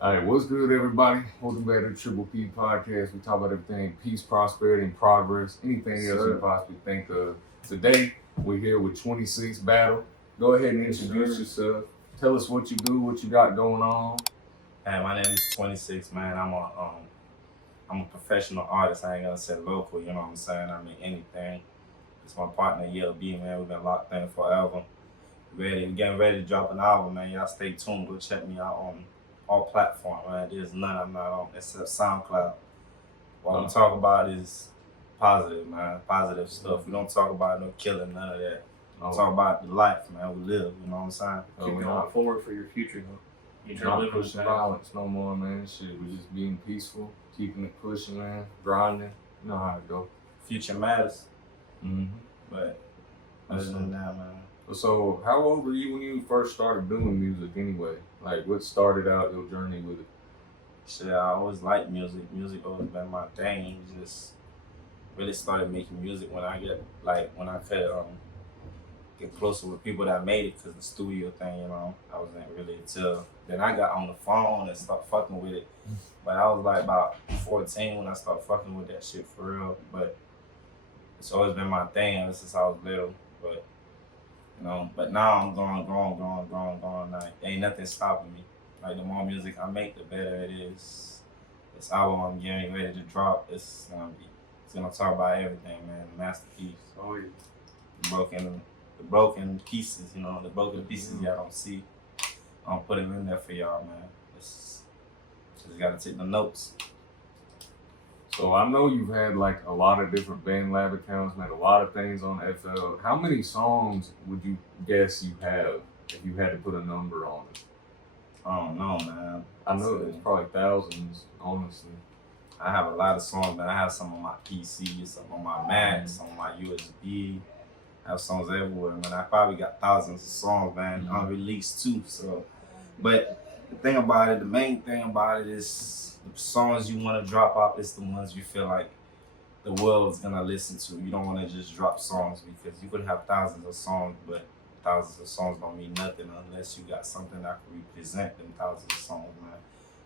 All right, what's good, everybody? Welcome back to the Triple P Podcast. We talk about everything peace, prosperity, and progress. Anything else you possibly think of. Today, we're here with 26 Battle. Go ahead and introduce yourself. Tell us what you do, what you got going on. Hey, my name is 26, man. I'm a professional artist. I ain't gonna say local, you know what I'm saying? I mean anything. It's my partner YLB, man. We've been locked in forever. We're getting ready to drop an album, man. Y'all stay tuned. Go check me out on all platforms, man. There's none I'm not on except SoundCloud. What we talk about is positive, man. Positive stuff. We don't talk about no killing, none of that. We talk about the life, man. We live, you know what I'm saying? Keep going forward for your future, though. You're not pushing violence no more, man. Shit, we're just being peaceful, keeping it pushing, man. Grinding. You know how it go. Future matters. Mm-hmm. But other than that, man. So, how old were you when you first started doing music anyway? Like, what started out your journey with it? Shit, I always liked music. Music always been my thing. Just really started making music when I could get closer with people that made it, because the studio thing, you know, I wasn't really until then I got on the phone and started fucking with it. But I was like about 14 when I started fucking with that shit for real. But it's always been my thing ever since I was little. But you know, but now I'm going. Like ain't nothing stopping me. Like the more music I make, the better it is. This album I'm getting ready to drop, it's gonna talk about everything, man. Masterpiece. Oh yeah. The broken pieces, you know, the broken pieces y'all don't see. I'm putting them in there for y'all, man. Just gotta take the notes. So I know you've had like a lot of different band lab accounts, made a lot of things on FL. How many songs would you guess you have if you had to put a number on it? I don't know, man. I know it's probably thousands, honestly. I have a lot of songs, man. I have some on my PC, some on my Mac, some on my USB. I have songs everywhere, man. I probably got thousands of songs, man, unreleased too. So, but the main thing about it is the songs you want to drop out is the ones you feel like the world's gonna listen to. You don't want to just drop songs, because you could have thousands of songs, but thousands of songs don't mean nothing unless you got something that can represent them thousands of songs, man.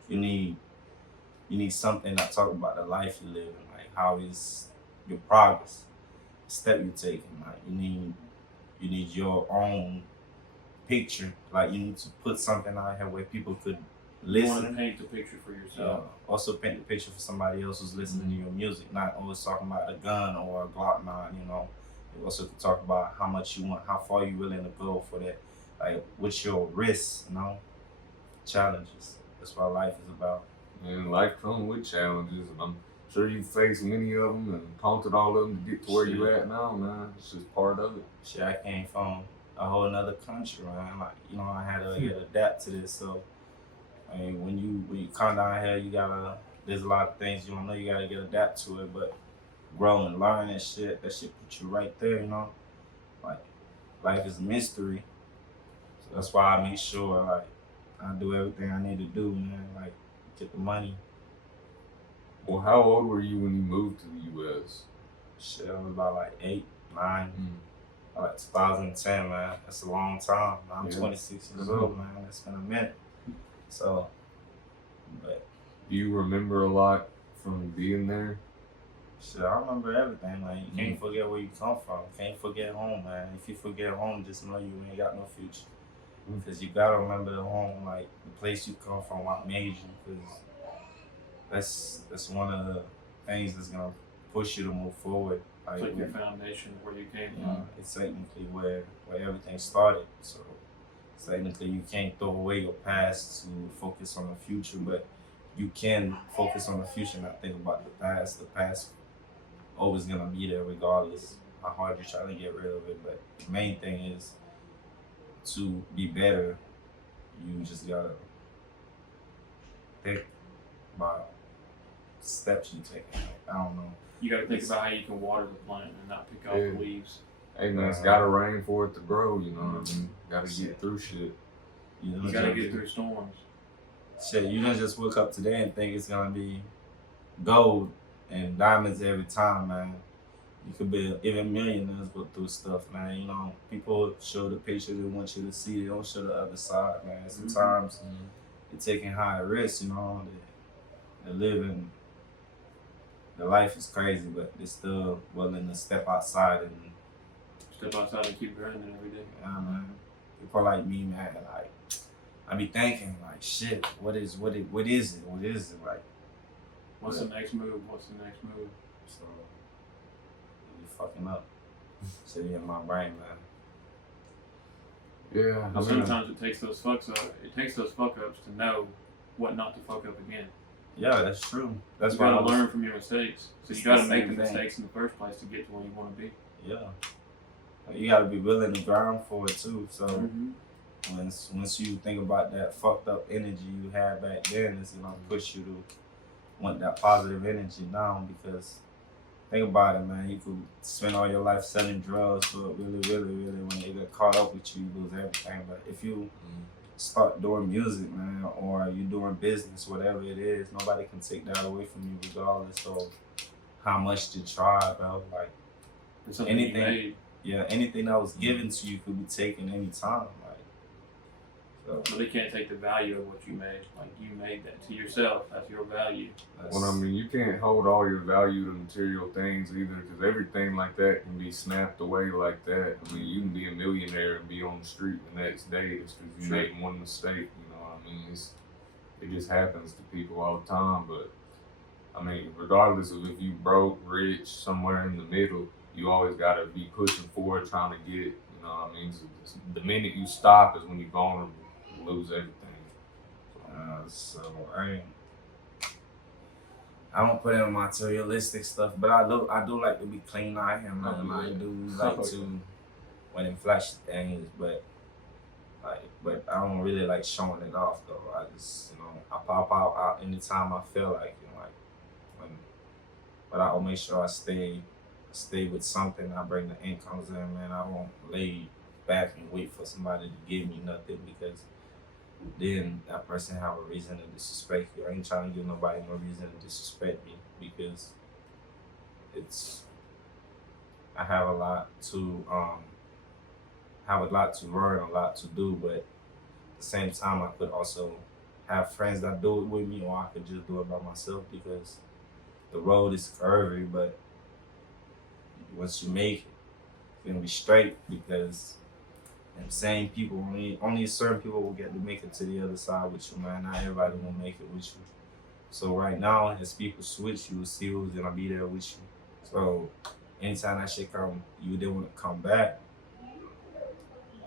You need something that talk about the life you live in, like how is your progress, the step you're taking. Like you need your own picture. Like you need to put something out here where people could listen. You want to paint the picture for yourself. Also paint the picture for somebody else who's listening to your music, not always talking about a gun or a Glock 9, you know. You also can talk about how much you want, how far you're willing to go for that. Like, what's your risks, you know? Challenges. That's what life is about. And life comes with challenges, and I'm sure you faced many of them and conquered all of them to get to where you're at now, man. It's just part of it. Shit, I came from a whole nother country, man. Like, you know, I had to adapt to this. So, I mean, when you come down here, there's a lot of things you don't know. You gotta get adapt to it, but grow and learn and shit. That shit put you right there, you know. Like, life is a mystery. So that's why I make sure, like, I do everything I need to do, man. Like, get the money. Well, how old were you when you moved to the U.S.? Shit, I was about like 8, 9, like 2010, man. That's a long time. I'm 26 years old, man. That's been a minute. So, but do you remember a lot from being there? Shit, I remember everything. Like, you can't forget where you come from. You can't forget home, man. If you forget home, just know you ain't got no future. Because you gotta remember the home, like the place you come from, what made you. Because that's one of the things that's gonna push you to move forward. Like your foundation, where you came from. It's technically where everything started. So technically, you can't throw away your past to focus on the future, but you can focus on the future and not think about the past. The past always gonna be there regardless how hard you try to get rid of it. But the main thing is to be better. You just gotta think about steps you take. I don't know. You gotta think about how you can water the plant and not pick off the leaves. Hey man, it's gotta rain for it to grow, you know what I mean? Gotta get through shit. You gotta get through storms. Shit, you don't just wake up today and think it's gonna be gold and diamonds every time, man. You could be even millionaires go through stuff, man. You know, people show the picture they want you to see. They don't show the other side, man. Sometimes they're taking high risks, you know, they're living, their life is crazy, but they're still willing to step outside and keep grinding every day. man, people like me, man, like I be thinking like, shit, what is it? Like, What's the next move? so you fucking up. Sitting in my brain, man. Yeah, But sometimes it takes those fuck ups to know what not to fuck up again. Yeah, that's true. That's You why gotta learn from your mistakes. So It's you gotta the make same the thing. mistakes in the first place to get to where you want to be. Yeah, you gotta be willing to grind for it too. So Mm-hmm. once you think about that fucked up energy you had back then, it's gonna push you to want that positive energy now. Because think about it, man. You could spend all your life selling drugs, but really, when they get caught up with you, you lose everything. But if you start doing music, man, or you doing business, whatever it is, nobody can take that away from you, regardless of how much you try, bro. Like It's something you anything, made. yeah, anything that was given to you could be taken anytime. Like, so But they can't take the value of what you made. Like you made that to yourself. That's your value. Well, I mean, you can't hold all your value to material things either, because everything like that can be snapped away like that. I mean, you can be a millionaire and be on the street the next day just because you Sure. made one mistake. You know what I mean? It just happens to people all the time. But I mean, regardless of if you broke, rich, somewhere in the middle, you always gotta be pushing forward, trying to get. You know what I mean? So the minute you stop is when you're vulnerable, you lose everything. so I don't put in materialistic stuff, but I do like to be clean out here, man. Oh, yeah. I do like to when it flashy things, but I don't really like showing it off though. I just I pop out anytime I feel like when, but I'll make sure I stay with something. I bring the incomes in, man. I won't lay back and wait for somebody to give me nothing, because then that person have a reason to disrespect you. I ain't trying to give nobody no reason to disrespect me, because I have a lot to learn, a lot to do, but at the same time I could also have friends that do it with me, or I could just do it by myself, because the road is curvy, but once you make it, it's gonna be straight, because and same people, only certain people will get to make it to the other side with you, man. Not everybody will make it with you. So right now, as people switch, you will see who's gonna be there with you. So anytime that shit come, you didn't want to come back.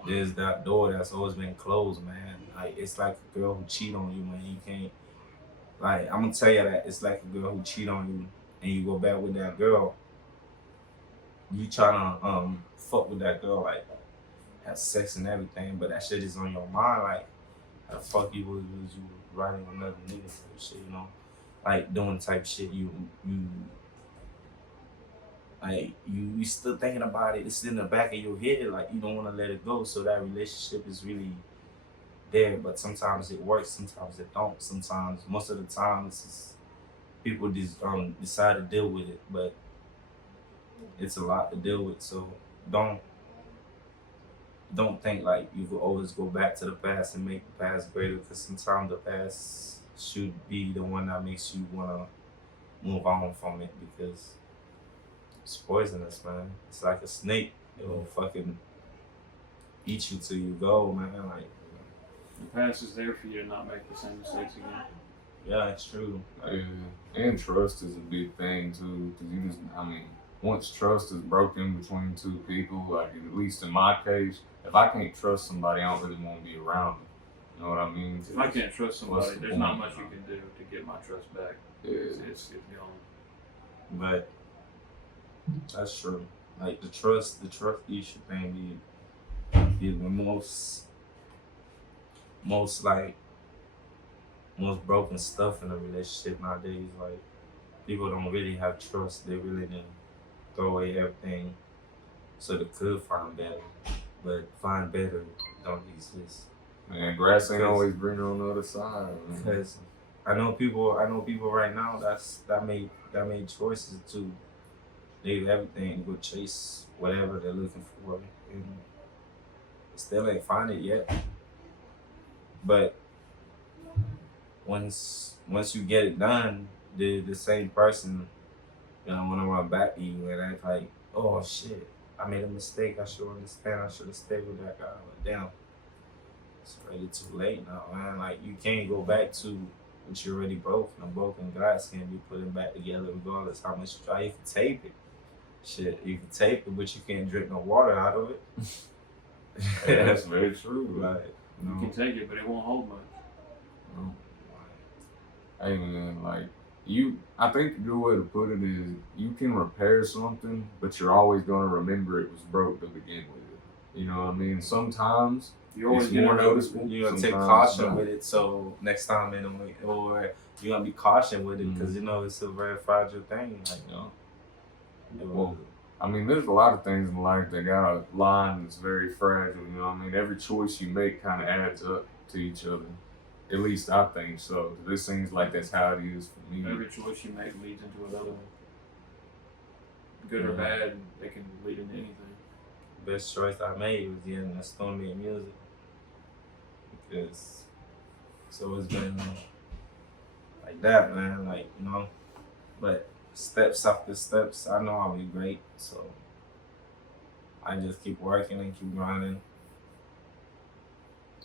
There's that door that's always been closed, man. Like it's like a girl who cheat on you, man. You can't. Like I'm gonna tell you that it's like a girl who cheat on you, and you go back with that girl. You tryna fuck with that girl, like have sex and everything, but that shit is on your mind. Like, how the fuck you was you riding with another nigga type shit, like doing type shit. You still thinking about it. It's in the back of your head. Like you don't want to let it go. So that relationship is really there. But sometimes it works. Sometimes it don't. Sometimes, most of the time, it's just people just decide to deal with it. But it's a lot to deal with. So don't think like you will always go back to the past and make the past greater, because sometimes the past should be the one that makes you want to move on from it, because it's poisonous, man. It's like a snake. It will fucking eat you till you go, man. Like, The past is there for you to not make the same mistakes again. yeah, it's true. Yeah, and trust is a big thing too, because once trust is broken between two people, like at least in my case, if I can't trust somebody, I don't really want to be around them. You know what I mean? If I can't trust What's somebody, the there's not point? much you can do to get my trust back. Yeah. It's gone. But that's true. Like the trust issue thing is the most broken stuff in a relationship nowadays. Like people don't really have trust. They really didn't throw away everything so they could find better. But find better don't exist. Man, grass ain't always greener on the other side. Man. Because I know people right now that made choices to leave everything and go chase whatever they're looking for, and still ain't find it yet. But once you get it done, the same person, when I run back to you and act like, oh shit, I made a mistake. I should understand. I should have stayed with that guy. But damn, it's already too late now, man. Like you can't go back to what you already broke. And broken glass can't be put back together regardless how much you try. You can tape it. Shit, you can tape it, but you can't drink no water out of it. Yeah, that's very true. Like, You can take it, but it won't hold much. Hey man, like I think a good way to put it is you can repair something, but you're always gonna remember it was broke to begin with. You know what I mean? Sometimes You're always it's more gonna noticeable. You're gonna take sometimes caution not. with it, so next time or you're gonna be cautious with it because it's a very fragile thing. Like, Well, I mean, there's a lot of things in life that got a line that's very fragile. You know what I mean? Every choice you make kind of adds up to each other. At least I think so. This seems like that's how it is for me. Every choice you make leads into another one. Good or bad, they can lead into anything. best choice I made was getting that Stormy music because so it's been like that, man. Like but steps after steps, I know I'll be great. So I just keep working and keep grinding.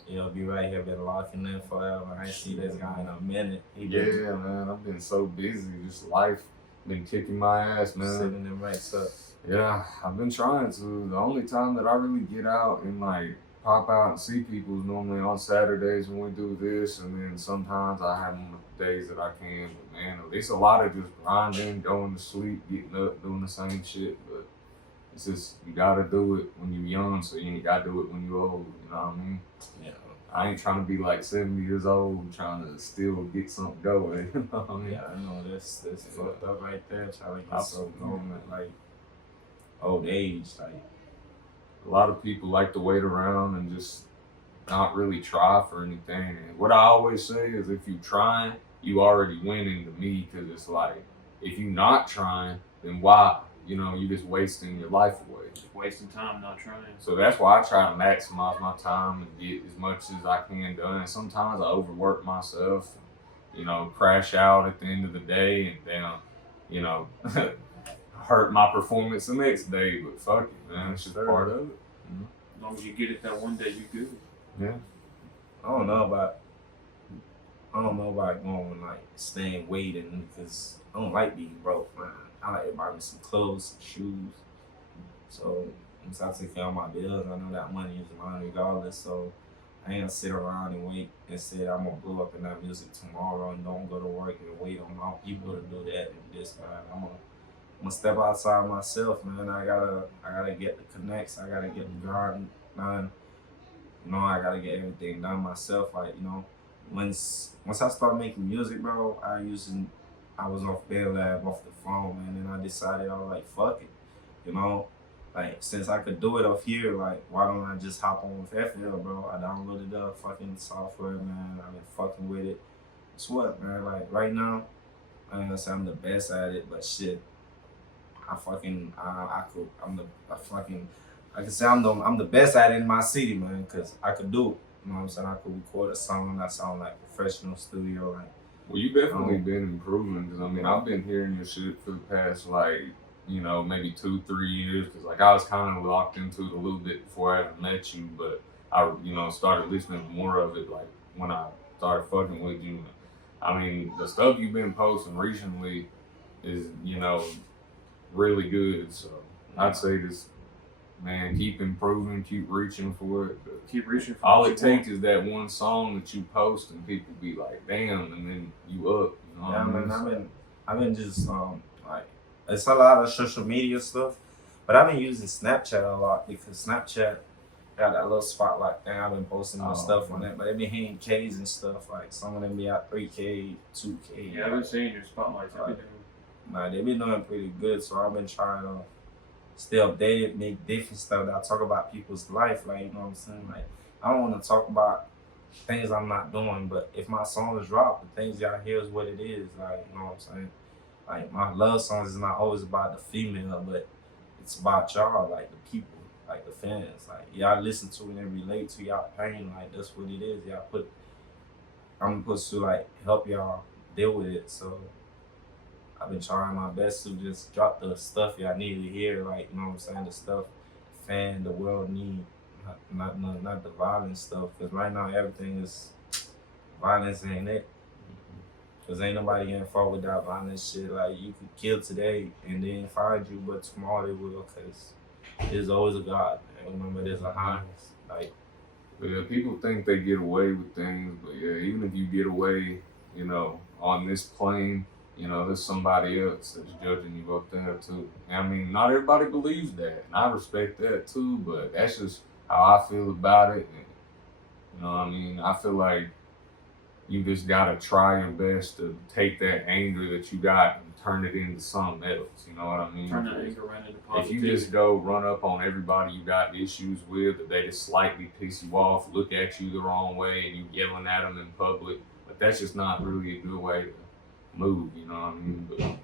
He'll be right here, been locking in forever. I ain't see this guy in a minute. Yeah, man, I've been so busy. Just life been kicking my ass, man. Sitting them rights up. Yeah, I've been trying to. The only time that I really get out and like pop out and see people is normally on Saturdays when we do this, and then sometimes I have days that I can. But man, it's a lot of just grinding, going to sleep, getting up, doing the same shit. But it's just you gotta do it when you're young, so you ain't gotta do it when you're old. You know what I mean? Yeah. I ain't trying to be like 70 years old trying to still get something going. You know what I mean? Yeah, I know that's fucked up right there. Trying to get something going at like old age, like. A lot of people like to wait around and just not really try for anything. And what I always say is if you trying, you already winning to me, because it's like, if you not trying, then why? You know, you just wasting your life away. Just wasting time not trying. So that's why I try to maximize my time and get as much as I can done. And sometimes I overwork myself, crash out at the end of the day and then, hurt my performance the next day. But fuck it, man. It's just part of it. As long as you get it that one day, you good. Yeah. I don't know about going like staying waiting because I don't like being broke, man. I like to buy me some clothes, some shoes. So once I take care of my bills, I know that money is mine regardless. So I ain't gonna sit around and wait and say I'm gonna blow up in that music tomorrow and don't go to work and wait on my people to do that and this, man. I'm gonna step outside myself, man. I gotta get the connects. I gotta get the garden done. I gotta get everything done myself. Like, once I start making music, bro, I was off Bell Lab, off the phone, man, and I decided I was like, fuck it, like since I could do it off here, like why don't I just hop on with FL, bro? I downloaded the fucking software, man. I've been fucking with it. It's what, man? Like right now, I ain't gonna say I'm the best at it, but shit. I can say I'm the best at it in my city, man, because I could do it. You know what I'm saying? I could record a song that sound like professional studio. Like, well, you definitely been improving, because I mean, I've been hearing your shit for the past maybe 2-3 years, because like I was kind of locked into it a little bit before I ever met you, but I started listening to more of it like when I started fucking with you. I mean, the stuff you've been posting recently is really good. So I'd say just, man, keep improving, keep reaching for it. Keep reaching for all what it you takes is that one song that you post and people be like, damn, and then you up. You know yeah, what I man, mean? I've been just like it's a lot of social media stuff, but I've been using Snapchat a lot because Snapchat got that little spotlight thing. I've been posting my stuff on it, but they be hitting K's and stuff. Like some of them be at 3K, 2K. Yeah, I've been seeing your spotlights every day. They been doing pretty good, so I've been trying to stay updated, make different stuff that I talk about people's life. Like, you know what I'm saying? Like, I don't want to talk about things I'm not doing, but if my song is dropped, the things y'all hear is what it is. Like, you know what I'm saying? Like, my love songs is not always about the female, but it's about y'all, like the people, like the fans. Like, y'all listen to it and relate to y'all pain. Like, that's what it is. Y'all put I'm supposed to like help y'all deal with it. So I've been trying my best to just drop the stuff y'all need to hear, like you know what I'm saying, the stuff the world need, not the violent stuff. Cause right now everything is violence, ain't it? Cause ain't nobody getting fought without violence shit. Like you could kill today and then find you, but tomorrow they will. Cause there's always a God. And remember, there's a highest. Like Yeah, people think they get away with things, but yeah, even if you get away, on this plane, there's somebody else that's judging you up there too. I mean, not everybody believes that, and I respect that too, but that's just how I feel about it. And, you know what I mean? I feel like you just gotta try your best to take that anger that you got and turn it into something else. You know what I mean? Turn that anger around into If positivity. you just go run up on everybody you got issues with, or they just slightly piss you off, look at you the wrong way, and you yelling at them in public, but that's just not really a good way to move. You know what I mean? But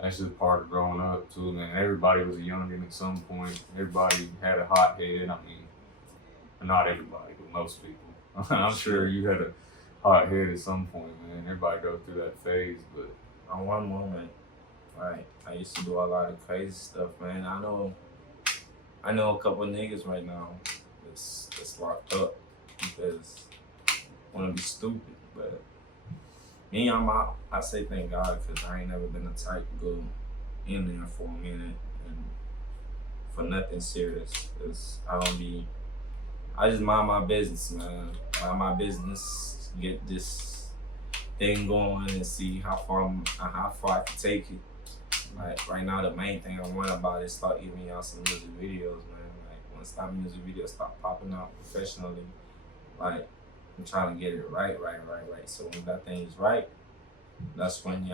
that's just part of growing up too, man. Everybody was a youngin' at some point. Everybody had a hot head. I mean, not everybody, but most people. I'm sure you had a hot head at some point, man. Everybody go through that phase, but on one moment, like I used to do a lot of crazy stuff, man. I know a couple of niggas right now that's locked up because want to be stupid, but me, I'm out. I say thank God because I ain't never been the type to go in there for a minute and for nothing serious. Cause I just mind my business, man. Mind my business, get this thing going and see how far I can take it. Like right now, the main thing I want about is start giving y'all some music videos, man. Like once that music videos start popping out professionally, like I'm trying to get it right. So when that thing is right, that's when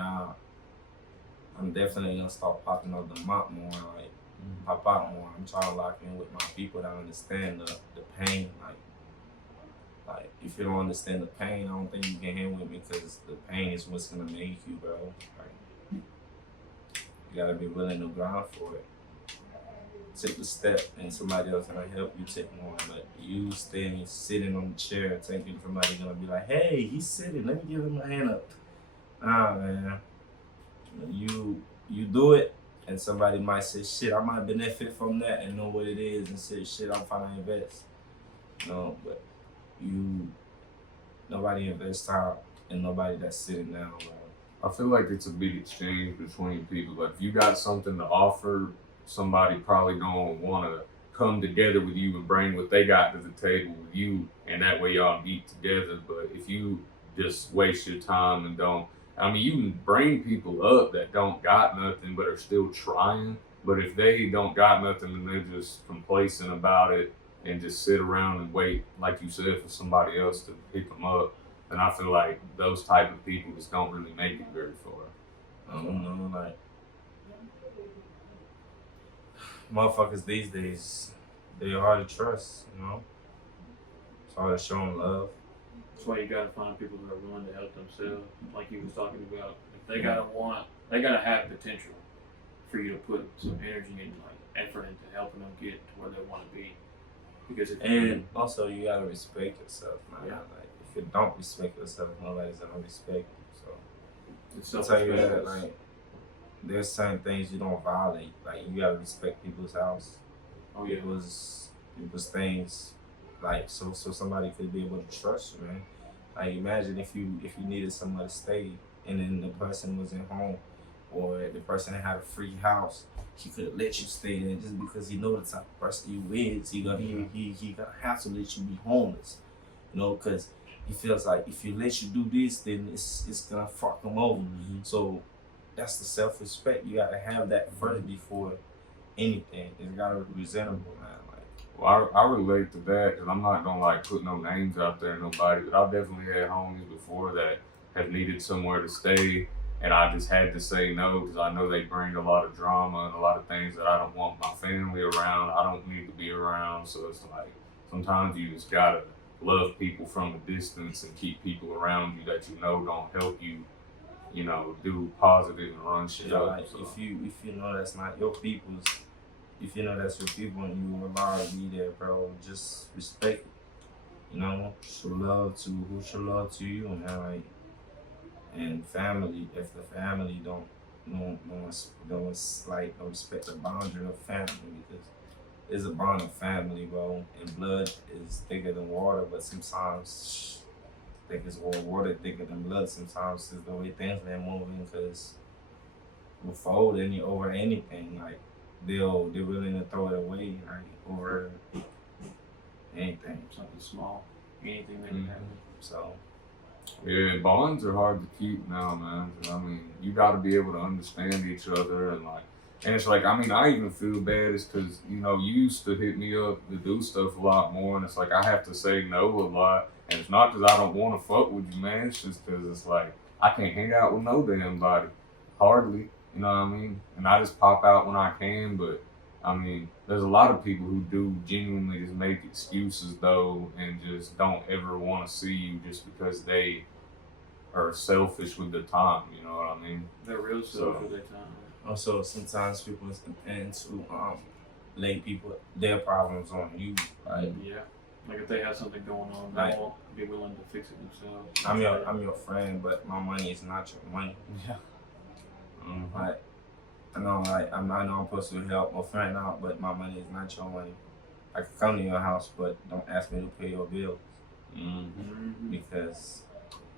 I'm definitely gonna start popping up the mop more, like pop out more. I'm trying to lock in with my people that understand the pain. Like if you don't understand the pain, I don't think you can hang with me because the pain is what's gonna make you, bro. Like you gotta be willing to grind for it. Take the step and somebody else gonna help you take more. But you sitting on the chair thinking somebody gonna be like, hey, he's sitting, let me give him a hand up. Nah, man. You do it and somebody might say, shit, I might benefit from that and know what it is and say, shit, I'm trying to invest. No, but nobody invests time and nobody that's sitting down, bro. I feel like it's a big exchange between people. Like if you got something to offer, somebody probably gonna want to come together with you and bring what they got to the table with you, and that way y'all meet together. But if you just waste your time and don't, I mean, you can bring people up that don't got nothing but are still trying. But if they don't got nothing and they're just complacent about it and just sit around and wait, like you said, for somebody else to pick them up, then I feel like those type of people just don't really make it very far. I don't know, like motherfuckers these days, they're hard to trust, you know? It's hard to show them love. That's why you gotta find people that are willing to help themselves, like you was talking about. If they gotta have potential for you to put some energy and like effort into helping them get to where they want to be. Because also you gotta respect yourself, man. Yeah. Like if you don't respect yourself, nobody's gonna respect you. So it's I'll tell you that, like there's certain things you don't violate. Like you gotta respect people's house. Oh yeah. People's things. Like so somebody could be able to trust you, man. Like imagine if you needed somewhere to stay and then the person was at home or the person had a free house, he could have let you stay there just because he know the type of person you is. He gonna have to let you be homeless, you know, because he feels like if you let you do this, then it's gonna fuck him over. Mm-hmm. So that's the self-respect. You gotta have that first before anything. It's gotta be presentable, man. Well, I relate to that because I'm not gonna like put no names out there, nobody. But I've definitely had homies before that have needed somewhere to stay, and I just had to say no because I know they bring a lot of drama and a lot of things that I don't want my family around. I don't need to be around. So it's like sometimes you just gotta love people from a distance and keep people around you that you know don't help you, do positive and run shit up. Like So. if you know that's not your people's. If you know that's your people and you allow to be there, bro, just respect it. You know, show love to who show love to you, man. Like, and family. If the family don't respect the boundary of family, because it's a bond of family, bro. And blood is thicker than water, but sometimes thick as water thicker than blood. Sometimes is the way things are moving, because before then you over anything, like they're willing to throw it away, like over anything. Something small, anything that can happen. So Yeah, bonds are hard to keep now, man. I mean, you got to be able to understand each other and it's like, I mean, I even feel bad is because, you know, you used to hit me up to do stuff a lot more, and it's like I have to say no a lot. And it's not because I don't want to fuck with you, man. It's just because it's like I can't hang out with no damn body. Hardly, you know what I mean? And I just pop out when I can, but I mean, there's a lot of people who do genuinely just make excuses, though, and just don't ever want to see you just because they are selfish with their time, you know what I mean? They're real selfish with their time. also sometimes people tend to lay their problems on you. Like, Yeah. Like if they have something going on, they Like- won't be willing to fix it themselves. I'm your friend, but my money is not your money. Yeah. Like, I know I'm supposed to help my friend out, but my money is not your money. I can come to your house, but don't ask me to pay your bills, because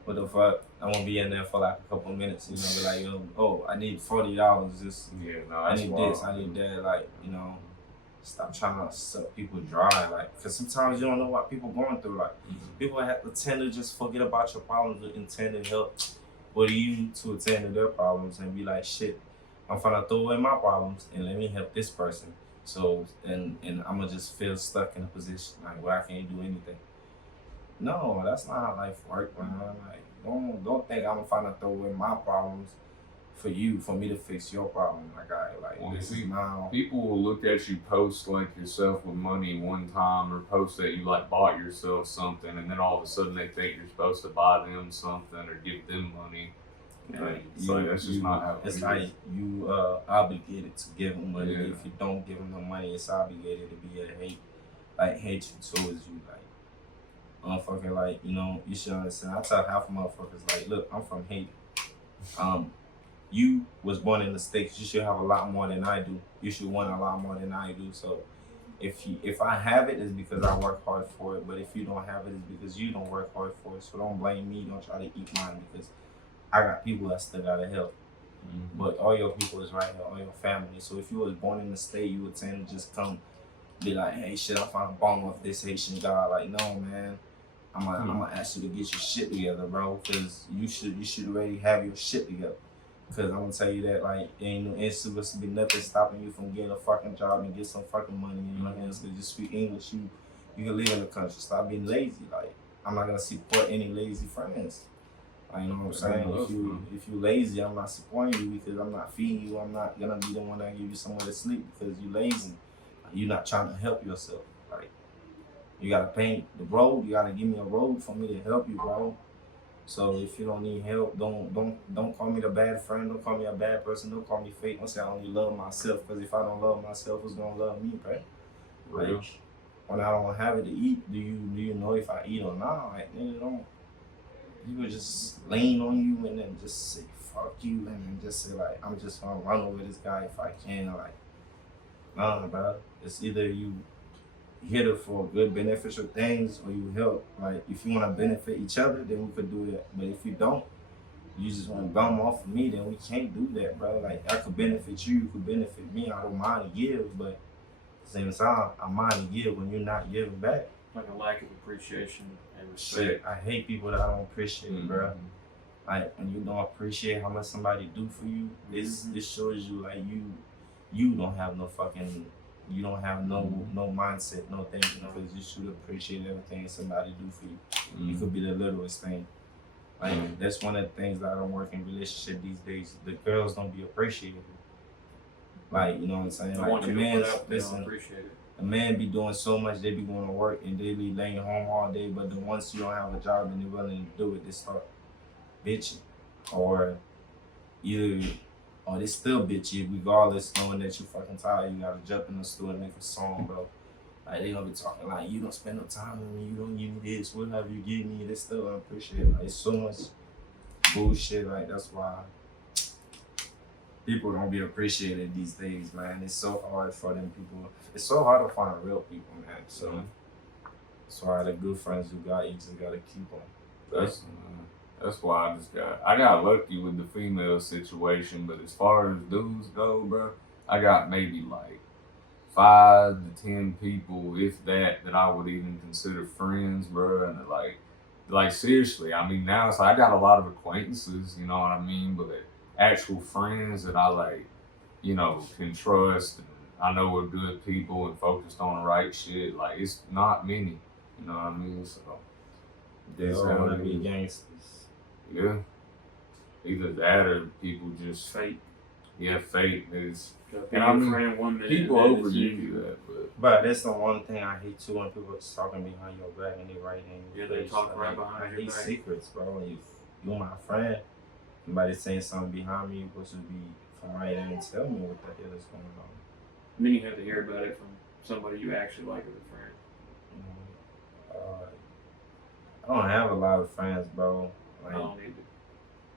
what the fuck? I won't be in there for like a couple of minutes, you know, be like, yo, I need $40. Just Yeah, no, I that's need wild. this, I need that, like, you know. Stop trying to suck people dry, like, because sometimes you don't know what people going through. Like, people have to tend to just forget about your problems and tend to help with you to attend to their problems and be like, shit, I'm finna throw away my problems and let me help this person. So, and I'm gonna just feel stuck in a position like where I can't do anything. No, that's not how life works, man. Like, don't think I'm finna throw away my problems for me to fix your problem. Well, This see, is now. People will look at you post like yourself with money one time, or post that you like bought yourself something, and then all of a sudden they think you're supposed to buy them something or give them money. Like, that's just not how it It's is. like you obligated to give them money. Yeah. If you don't give them the money, it's obligated to be hatred towards you. Like, motherfucker, like, you know, you should understand. I tell half of motherfuckers, like, look, I'm from Haiti. You was born in the States. You should have a lot more than I do. You should want a lot more than I do. So if I have it, it's because I work hard for it. But if you don't have it, it's because you don't work hard for it. So don't blame me. Don't try to eat mine, because I got people that still gotta help. But all your people is right here, all your family. So if you was born in the state, you would tend to just come, be like, hey, shit, I'm finna bomb off this Haitian guy. Like, no, man. I'm gonna ask you to get your shit together, bro. Because you should already have your shit together. Because I'm gonna tell you that, like, it's supposed to be nothing stopping you from getting a fucking job and get some fucking money in your hands. Because you speak English, you can live in the country. Stop being lazy. Like, I'm not gonna support any lazy friends. Like, you know what I'm saying? If you lazy, I'm not supporting you, because I'm not feeding you. I'm not gonna be the one that give you somewhere to sleep because you lazy. You're not trying to help yourself. Like, you gotta paint the road. You gotta give me a road for me to help you, bro. So if you don't need help, don't call me the bad friend. Don't call me a bad person. Don't call me fake. Don't say I only love myself. Because if I don't love myself, who's gonna love me, bro? Like, when I don't have it to eat, do you know if I eat or not? Like, nigga, don't. People just lean on you and then just say fuck you and then just say, like, I'm just gonna run over this guy if I can. Like, nah, bro. It's either you hit it for good beneficial things or you help. Like, if you want to benefit each other, then we could do that. But if you don't, you just want to bum off of me, then we can't do that, bro. Like, I could benefit you, you could benefit me. I don't mind to give, but at the same time, I mind to give when you're not giving back. Like a lack of appreciation and respect. Shit, I hate people that don't appreciate it, bro. Like, when you don't appreciate how much somebody do for you, this shows you, like, you don't have no fucking, you don't have no mindset, no thinking, because you should appreciate everything somebody do for you. It could be the littlest thing. Like, that's one of the things that I don't work in relationship these days. The girls don't be appreciated. Like, you know what I'm saying? I Like, want the you to man, put up, they don't listen, appreciate it. a man be doing so much, they be going to work and they be laying home all day, but then once you don't have a job and they're willing to do it, they start bitching. Or they still bitch you regardless, knowing that you fucking tired. You gotta jump in the store and make a song, bro. Like they gonna be talking like you don't spend no time with me, you don't give me this, whatever you give me, they still don't appreciate it. Like it's so much bullshit. Like that's why people don't be appreciated these days, man. It's so hard for them people. It's so hard to find real people, man. So that's why the good friends you got, you just gotta keep them. That's why I got lucky with the female situation, but as far as dudes go, bro, I got maybe like 5 to 10 people, if that I would even consider friends, bro. And like seriously, I mean, now I got a lot of acquaintances, you know what I mean, but actual friends that I like, you know, can trust and I know are good people and focused on the right shit. Like it's not many, you know what I mean? So They that's all how wanna it be is. gangsters. Yeah. Either that or people just Fate. fate is. Be And I your mean, friend one minute. people and then overuse that, but But that's the one thing I hate too, when people are talking behind your back and they write in your Yeah, they face. talk right Like, behind I your hate back. secrets, bro. If you're my friend, somebody saying something behind me, you're supposed to be come right in and tell me what the hell is going on. Then you have to hear about it from somebody you actually like as a friend. I don't have a lot of friends, bro. I Like don't either.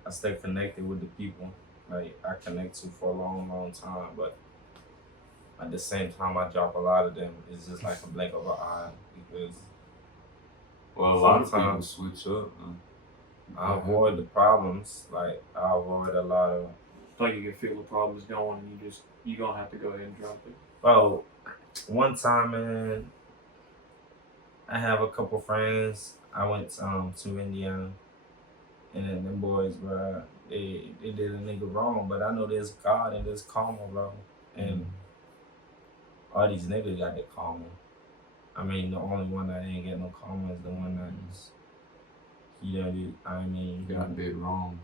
I stay connected with the people like I connect to for a long, long time, but at the same time I drop a lot of them. It's just like a blink of an eye because well, a lot of people sometimes switch up. Man. I avoid the problems. Like I avoid a lot of. It's like you can feel the problems going, and you gonna have to go ahead and drop it. Bro, one time, man, I have a couple friends. I went to Indiana, and then them boys, bro, they did a nigga wrong, but I know there's God and there's karma, bro, and all these niggas got the karma. I mean, the only one that ain't get no karma is the one that is, you know, I mean, You got did wrong.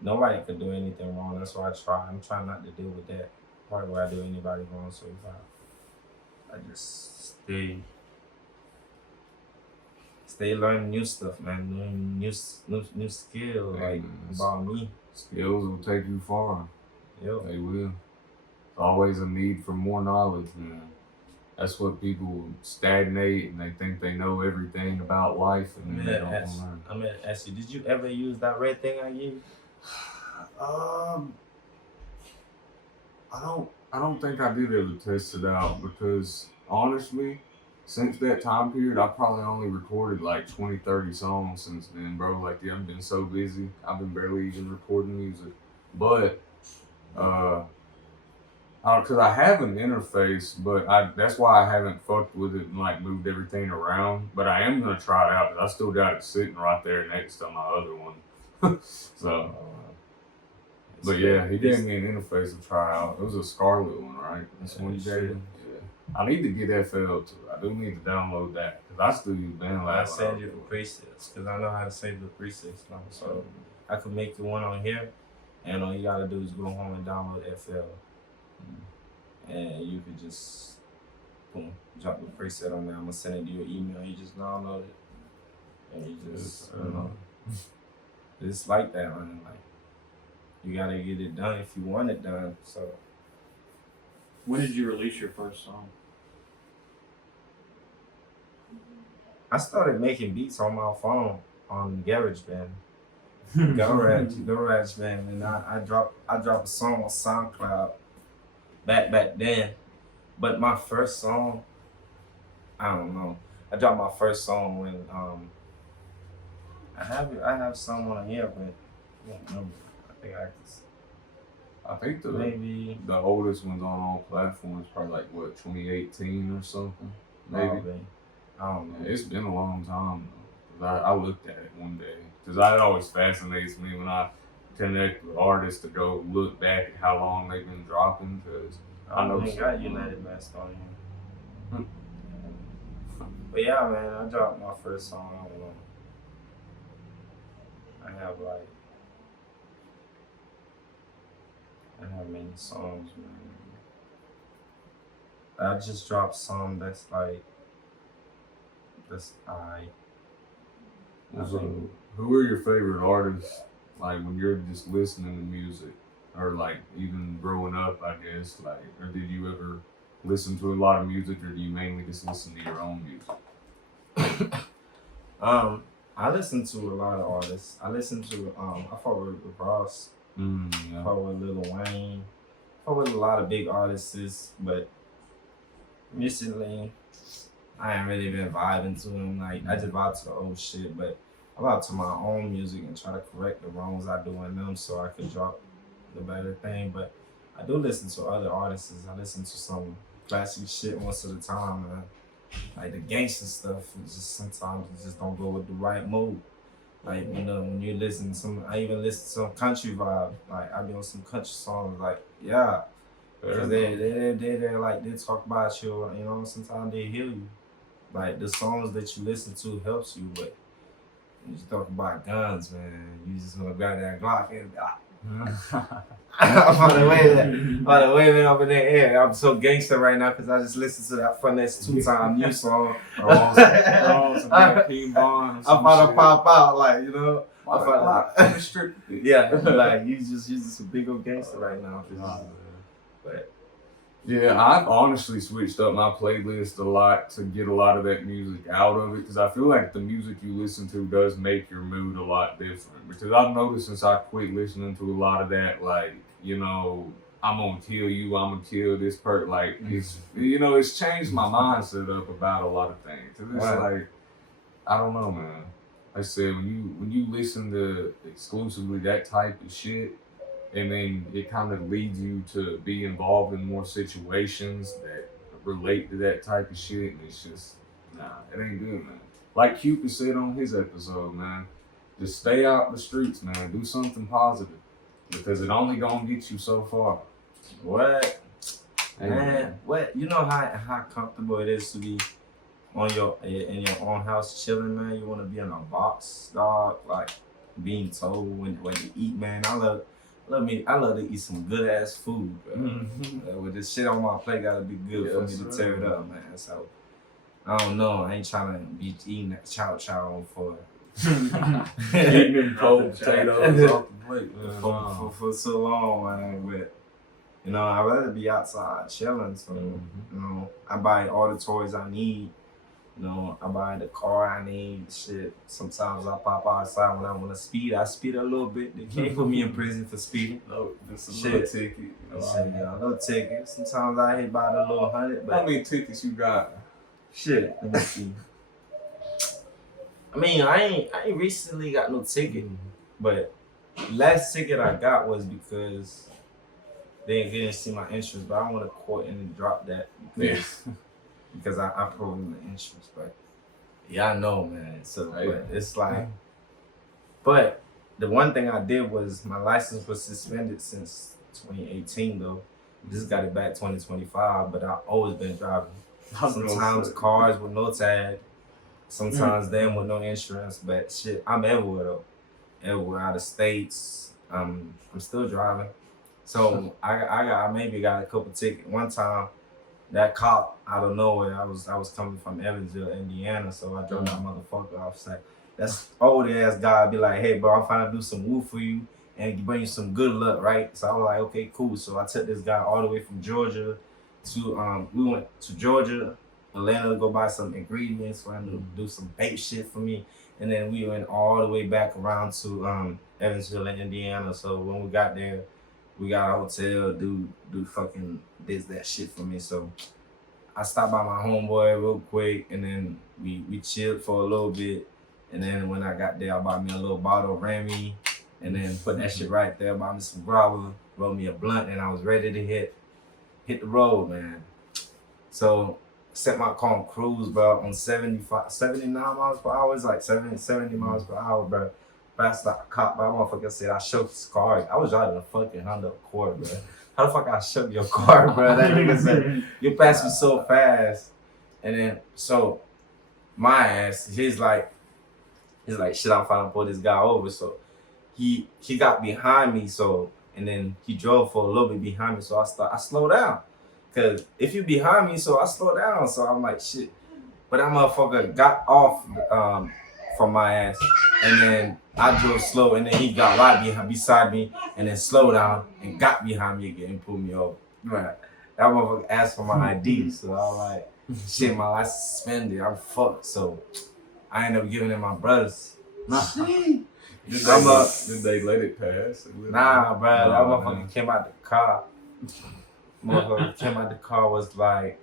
nobody could do anything wrong. That's why I'm trying not to deal with that part where I do anybody wrong. So if I just stay learning new stuff, man, learning new skill, Hey, like man, about me. Skills will take you far. Yo, They will. There's always a need for more knowledge, man. That's what people stagnate and they think they know everything about life and then they don't learn. I'm gonna ask you, did you ever use that red thing I gave you? I don't think I did ever test it out because honestly, since that time period, I probably only recorded like 20, 30 songs since then, bro. Like, yeah, I've been so busy. I've been barely even recording music. But, because I have an interface, but that's why I haven't fucked with it and like moved everything around. But I am gonna try it out because I still got it sitting right there next to my other one. So, but yeah, he gave me an interface to try out. It was a Scarlet one, right? That's one you gave me. Yeah. I need to get FL too. I do need to download that because I still use BandLab. I send you the presets because I know how to save the presets now. So I could make you one on here, and all you gotta do is go home and download FL. And you could just boom, drop the preset on there. I'm gonna send it to your email. You just download it, and you just it's like that, man. Like you gotta get it done if you want it done. So When did you release your first song? I started making beats on my phone on GarageBand. GarageBand, and I dropped a song on SoundCloud back then. But my first song, I don't know. I dropped my first song when I have some on here, but I don't remember. I think maybe the oldest one's on all platforms, probably like what 2018 or something. Maybe. probably. I don't know. It's been a long time though. 'Cause I looked at it one day because it always fascinates me when I connect with artists to go look back at how long they've been dropping. Because I know I got United Master on here. But yeah, man, I dropped my first song. I don't know. I have many songs, man. I just dropped some that's I. So, who are your favorite artists? Like when you're just listening to music, or like even growing up, I guess. Like, or did you ever listen to a lot of music, or do you mainly just listen to your own music? I listen to a lot of artists. I listen to I fuck with Ross. Yeah. I fuck with Lil Wayne. I fuck with a lot of big artists, but recently I ain't really been vibing to them. Like I just vibe to the old shit, but I vibe to my own music and try to correct the wrongs I do in them so I could drop the better thing. But I do listen to other artists. I listen to some classic shit most of the time, man. Like the gangster stuff, it's just sometimes it just don't go with the right mood. Like, you know, when you listen to some, I even listen to some country vibe. Like I be on some country songs, like yeah, because they like they talk about you, you know. Sometimes they heal you. Like the songs that you listen to helps you, but when you talk about guns, man, you just wanna grab that Glock and I'm on the way up in the air. I'm so gangster right now because I just listened to that Finesse 2-time new song. Or on some King Von or I'm some about to shit. pop out, like, you know. I'm about to strip it. Yeah, like you just a big old gangster right now. But Yeah, I've honestly switched up my playlist a lot to get a lot of that music out of it, because I feel like the music you listen to does make your mood a lot different. Because I've noticed since I quit listening to a lot of that, like, you know, I'm gonna kill you, I'm gonna kill this part. Like, it's, you know, it's changed my mindset up about a lot of things. And it's like, I don't know, man. Like I said, when you listen to exclusively that type of shit, and then it kind of leads you to be involved in more situations that relate to that type of shit. And it's just, nah, it ain't good, man. Like Cupid said on his episode, man, just stay out the streets, man. Do something positive, because it only gonna get you so far. what? Hey, Man, what? You know how comfortable it is to be on in your own house chilling, man. You want to be in a box, dog. Like being told when to eat, man. I love to eat some good ass food, bro. With this shit on my plate, gotta be good for me to tear it up, man. So I don't know. I ain't trying to be eating that chow for Eating them cold potatoes off the plate, man. for so long, man. But you know, I'd rather be outside chilling. So you know, I buy all the toys I need. You know, I buy the car I need, shit. Sometimes I pop outside when I want to speed. I speed a little bit. They can't put me in prison for speeding. No, just a Shit. little ticket. You know, A little ticket. Sometimes I hit by the little 100, but how many tickets you got? shit. Let me see. I mean, I ain't recently got no ticket, but last ticket I got was because they didn't see my insurance, but I want to court and drop that because I proved the insurance, but yeah, I know, man. So but it's like, but the one thing I did was my license was suspended since 2018 though. Just got it back 2025, but I've always been driving. Sometimes cars with no tag, sometimes them with no insurance, but shit, I'm everywhere though. Everywhere, out of states. I'm still driving. So I maybe got a couple tickets. One time, that cop out of nowhere, I was coming from Evansville, Indiana, so I drove that motherfucker off. It's like, that's old ass guy be like, hey bro, I'm trying to do some woo for you and bring you some good luck, right? So I was like, okay, cool. So I took this guy all the way from Georgia to we went to Georgia, Atlanta to go buy some ingredients for him to do some bait shit for me. And then we went all the way back around to Evansville, Indiana. So when we got there, we got a hotel, do fucking that shit for me. So I stopped by my homeboy real quick, and then we chilled for a little bit. And then when I got there, I bought me a little bottle of Remy, and then put that shit right there, bought me some growler, rolled me a blunt, and I was ready to hit the road, man. So set my car on cruise, bro, on 79 miles per hour. It's like 70 miles per hour, bro. Passed like a cop, my motherfucker said I shook his car. I was driving a fucking Honda Accord, bro. How the fuck I shook your car, bro? That nigga said, you passed me so fast. And then, so, my ass, he's like, shit, I'm finna pull this guy over. So, he got behind me, so, and then he drove for a little bit behind me, so I slowed down. Cause if you behind me, so I slow down. So I'm like, shit. But that motherfucker got off from my ass, and then I drove slow, and then he got right beside me, and then slowed down and got behind me again and pulled me over. Right. That motherfucker asked for my ID, so I was like, shit, my license suspended. I'm fucked. So I ended up giving it my brothers. Did they let it pass? Nah, bro. That Nah, motherfucker came out the car. Motherfucker came out the car, was like,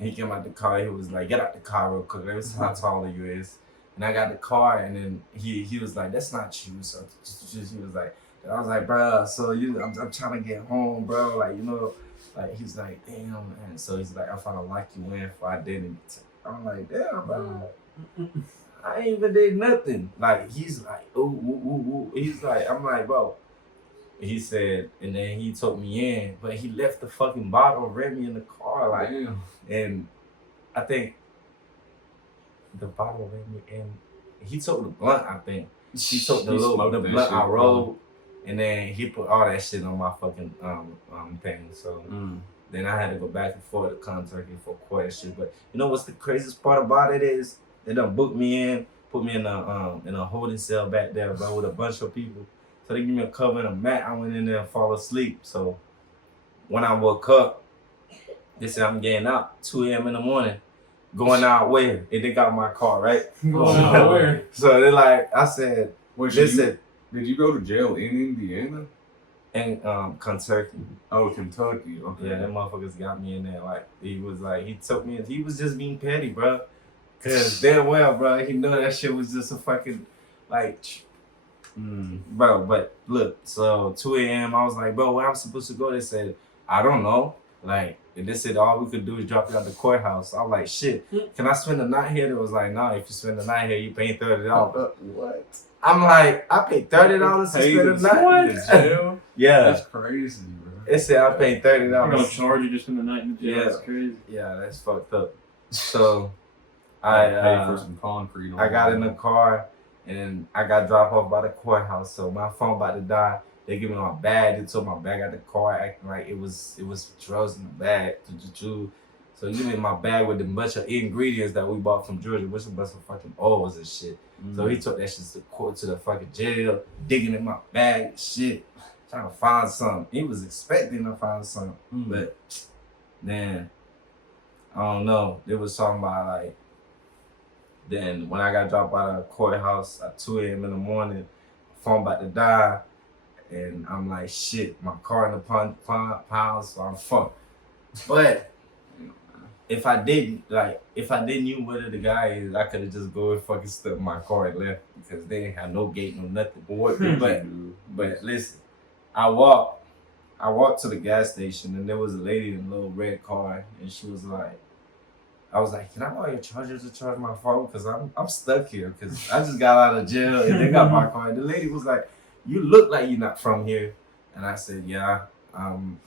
he came out the car, he was like, get out the car real quick. Let me see how tall you is. And I got the car, and then he was like, that's not you. So he was like, I was like, bro, so I'm trying to get home, bro. Like, you know, like, he's like, damn, man. So he's like, I found to lock you in for identity. I'm like, damn, bro. I ain't even did nothing. Like, he's like, ooh. He's like, I'm like, bro. He said, and then he took me in, but he left the fucking bottle of Remy in the car, like, damn. And I think the bottle of Remy, and he took the blunt. I think he took the blunt I rolled, and then he put all that shit on my fucking thing. So then I had to go back and forth to contact him for court and shit. But you know what's the craziest part about it is they done booked me in, put me in a holding cell back there, bro, with a bunch of people. So they give me a cover and a mat. I went in there and fall asleep. So when I woke up, they said I'm getting out 2 a.m. in the morning. Going out where? And they got my car, right? Going out where? So they like, I said, did you go to jail in Indiana? In Kentucky. Oh, Kentucky. Okay. Yeah, them motherfuckers got me in there. Like, he took me, he was just being petty, bro. Cause damn well, bro, he knew that shit was just a fucking, like, bro, but look, so 2 a.m. I was like, bro, where I'm supposed to go? They said, I don't know. Like, and they said all we could do is drop you out the courthouse. I was like, shit, can I spend the night here? They was like, nah, if you spend the night here, you pay $30. What? I'm like, I paid $30 to spend the night in jail? Yeah. That's crazy, bro. They said I paid $30. They're gonna charge you to spend the night in the jail. Yeah. That's crazy. Yeah, that's fucked up. So I paid for some concrete. I got in the car and I got dropped off by the courthouse. So my phone about to die. They give me my bag. They took my bag out the car, acting like it was drugs in the bag. So you give me my bag with a bunch of ingredients that we bought from Georgia, which was a bunch of fucking oils and shit. So he took that shit to the court, to the fucking jail, digging in my bag and shit, trying to find something. He was expecting to find something, but then I don't know. They was talking about like. Then when I got dropped out of the courthouse at 2 a.m. in the morning, phone about to die. And I'm like, shit, my car in the pile, so I'm fucked. But if I didn't knew where the guy is, I could have just go and fucking stuck my car and left because they didn't have no gate, no nothing. But listen, I walked to the gas station and there was a lady in a little red car and she was like, I was like, can I borrow your charger to charge my phone? Because I'm stuck here because I just got out of jail and they got my car. And the lady was like, you look like you're not from here. And I said, yeah, I'm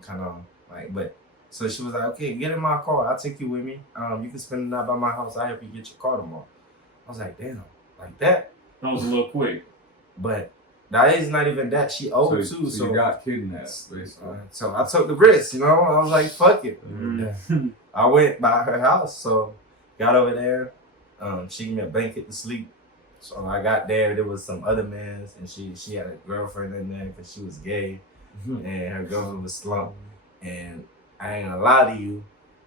kind of like, but. So she was like, okay, get in my car. I'll take you with me. You can spend the night by my house. I'll help you get your car tomorrow. I was like, damn, like that? That was a little quick. But that is not even that. She owed too. So you got kidnapped, basically. So I took the risk, you know? I was like, fuck it. I went by her house. So got over there. She gave me a blanket to sleep. So I got there. There was some other mans. And she had a girlfriend in there because she was gay. And her girlfriend was slumped. And I ain't gonna lie to you,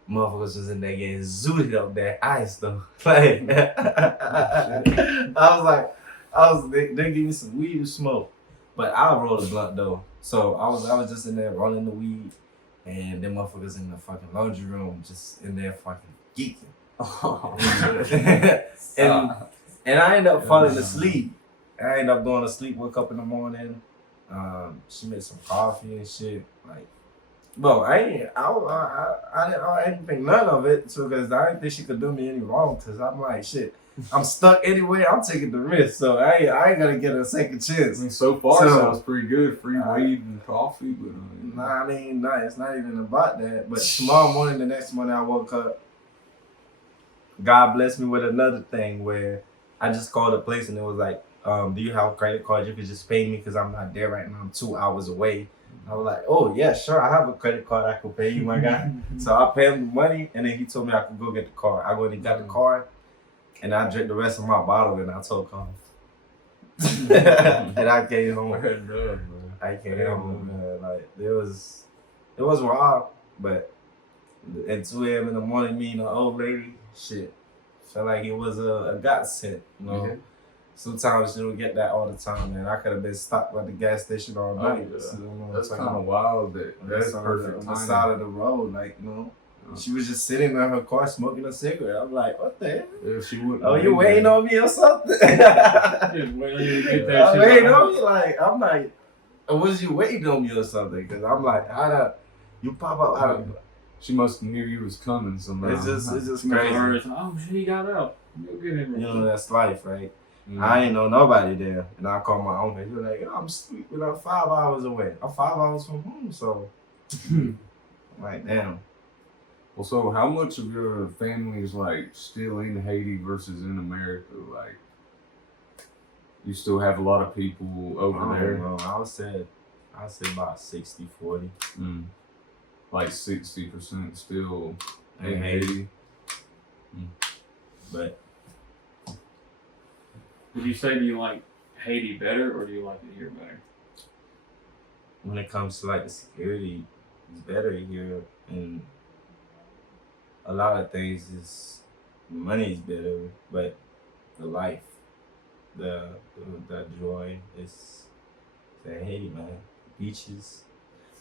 motherfuckers was in there getting zooted up that ice though. Like, they gave me some weed to smoke, but I rolled a blunt though. So I was just in there rolling the weed, and them motherfuckers in the fucking laundry room just in there fucking geeking. and I ended up falling asleep. I ended up going to sleep, woke up in the morning. She made some coffee and shit, like. Bro, I didn't think none of it, so because I didn't think she could do me any wrong. Cause I'm like, shit, I'm stuck anyway. I'm taking the risk, so I ain't gonna get a second chance. I mean, so far sounds pretty good. Free weed and coffee, but it's not even about that. But tomorrow morning, the next morning, I woke up. God blessed me with another thing where I just called a place and it was like, do you have a credit card? You could just pay me because I'm not there right now. I'm 2 hours away. I was like, oh, yeah, sure. I have a credit card. I could pay you, my guy. So I paid him the money, and then he told me I could go get the car. I went and got the car, and I drank the rest of my bottle, and I took home. And I came home. I came home, man. Like, It was wild, but at 2 a.m. in the morning, me and the old lady, shit, felt like it was a godsend, you know. Yeah. Sometimes you don't get that all the time, man. I could have been stopped at the gas station all night. yeah. So, you know, That's like, kind of wild. That's perfect on the timing. side of the road, like, you know. She was just sitting in her car smoking a cigarette. I'm like, what the hell? Yeah, she wouldn't. Oh, you waiting on me or something? Just waiting on you to get that shit. Waiting on me, like, I'm like, was you waiting on me or something? Because I'm like, you pop up out of. She must have knew you was coming somehow. It's just Crazy. crazy. Oh shit, he got out. You'll get him. You know, that's life, right? Mm. I ain't know nobody there. And I called my uncle. He was like, I'm sleeping. I'm 5 hours away. I'm 5 hours from home, so. I'm like, damn. Well, so how much of your family is like still in Haiti versus in America? Like, you still have a lot of people over there? I would say about 60-40. Mm. Like 60% still in In Haiti. But Would you say do you like Haiti better or do you like it here better? when it comes to like the security, it's better here, and a lot of things is money is better, but the life, the joy is in Haiti, man. Beaches,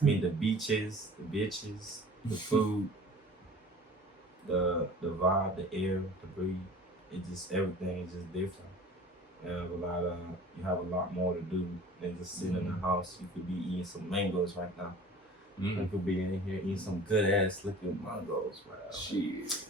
the beaches, the bitches, the food, the vibe, the air, the breeze. It just everything is just different. You have a lot more to do than just sitting in the house. You could be eating some mangoes right now. You could be in here eating some good ass liquid mangoes right now. Shit.